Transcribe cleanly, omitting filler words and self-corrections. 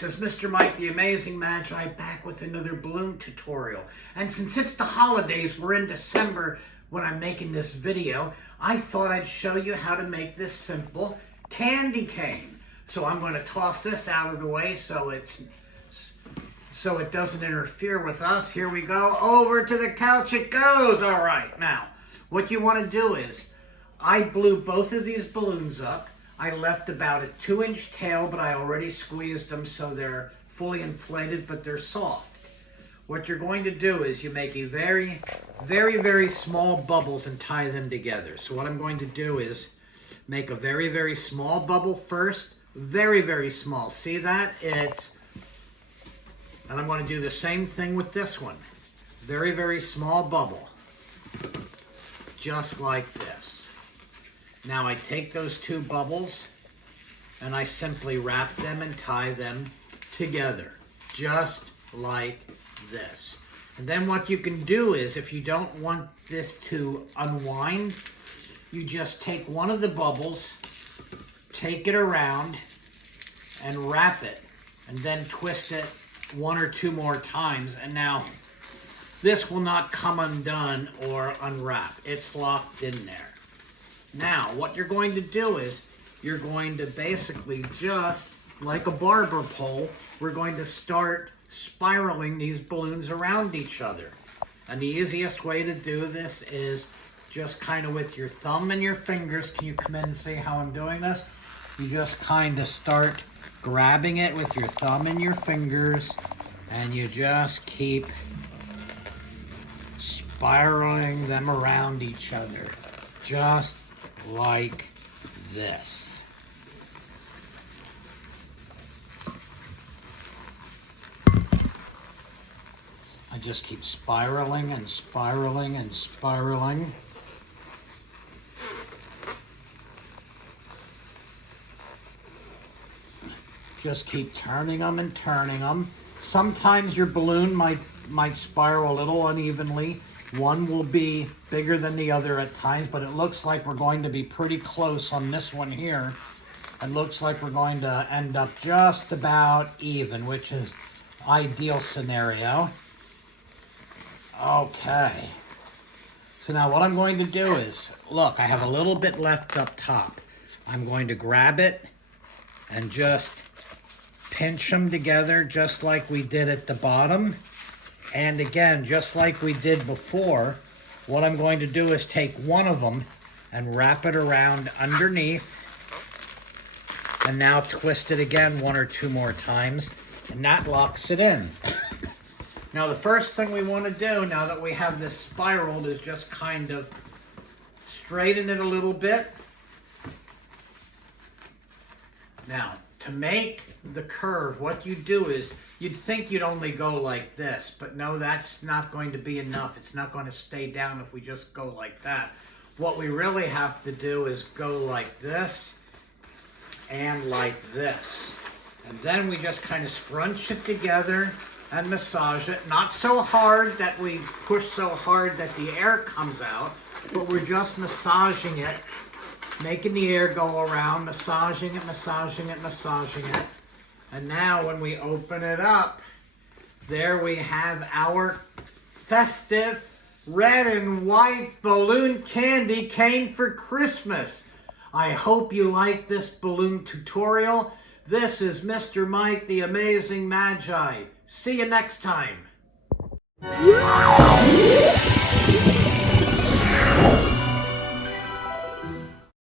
this is Mr. Mike, the Amazing Magi, back with another balloon tutorial. And since it's the holidays, we're in December when I'm making this video, I thought I'd show you how to make this simple candy cane. So I'm going to toss this out of the way so it doesn't interfere with us. Here we go. Over to the couch it goes. All right. Now, what you want to do is, I blew both of these balloons up. I left about a 2-inch tail, but I already squeezed them so they're fully inflated, but they're soft. What you're going to do is you make a very, very small bubbles and tie them together. So what I'm going to do is make a very small bubble first. Very small. See that? And I'm going to do the same thing with this one. Very small bubble. Just like this. Now I take those two bubbles and I simply wrap them and tie them together, just like this. And then what you can do is, if you don't want this to unwind, you just take one of the bubbles, take it around, and wrap it, and then twist it 1 or 2 more times, and now this will not come undone or unwrap. It's locked in there. Now, what you're going to do is, you're going to basically, just like a barber pole, we're going to start spiraling these balloons around each other. And the easiest way to do this is just kind of with your thumb and your fingers. Can you come in and see how I'm doing this? You just kind of start grabbing it with your thumb and your fingers, and you just keep spiraling them around each other. Just like this. I just keep spiraling and spiraling and spiraling. Just keep turning them and turning them. Sometimes your balloon might spiral a little unevenly. One will be bigger than the other at times, but it looks like we're going to be pretty close on this one here. It looks like we're going to end up just about even, which is ideal scenario. Okay. So now what I'm going to do is, look, I have a little bit left up top. I'm going to grab it and just pinch them together just like we did at the bottom. And again, just like we did before, what I'm going to do is take one of them and wrap it around underneath, and now twist it again 1 or 2 more times, and that locks it in. Now the first thing we want to do, now that we have this spiraled, is just kind of straighten it a little bit. Now, to make the curve, what you do is, you'd think you'd only go like this, but no, that's not going to be enough. It's not going to stay down if we just go like that. What we really have to do is go like this and like this. And then we just kind of scrunch it together and massage it. Not so hard that we push so hard that the air comes out, but we're just massaging it, making the air go around, massaging it, massaging it, massaging it. And now when we open it up, there we have our festive red and white balloon candy cane for Christmas. I hope you like this balloon tutorial. This is Mr. Mike, the Amazing Magi. See you next time.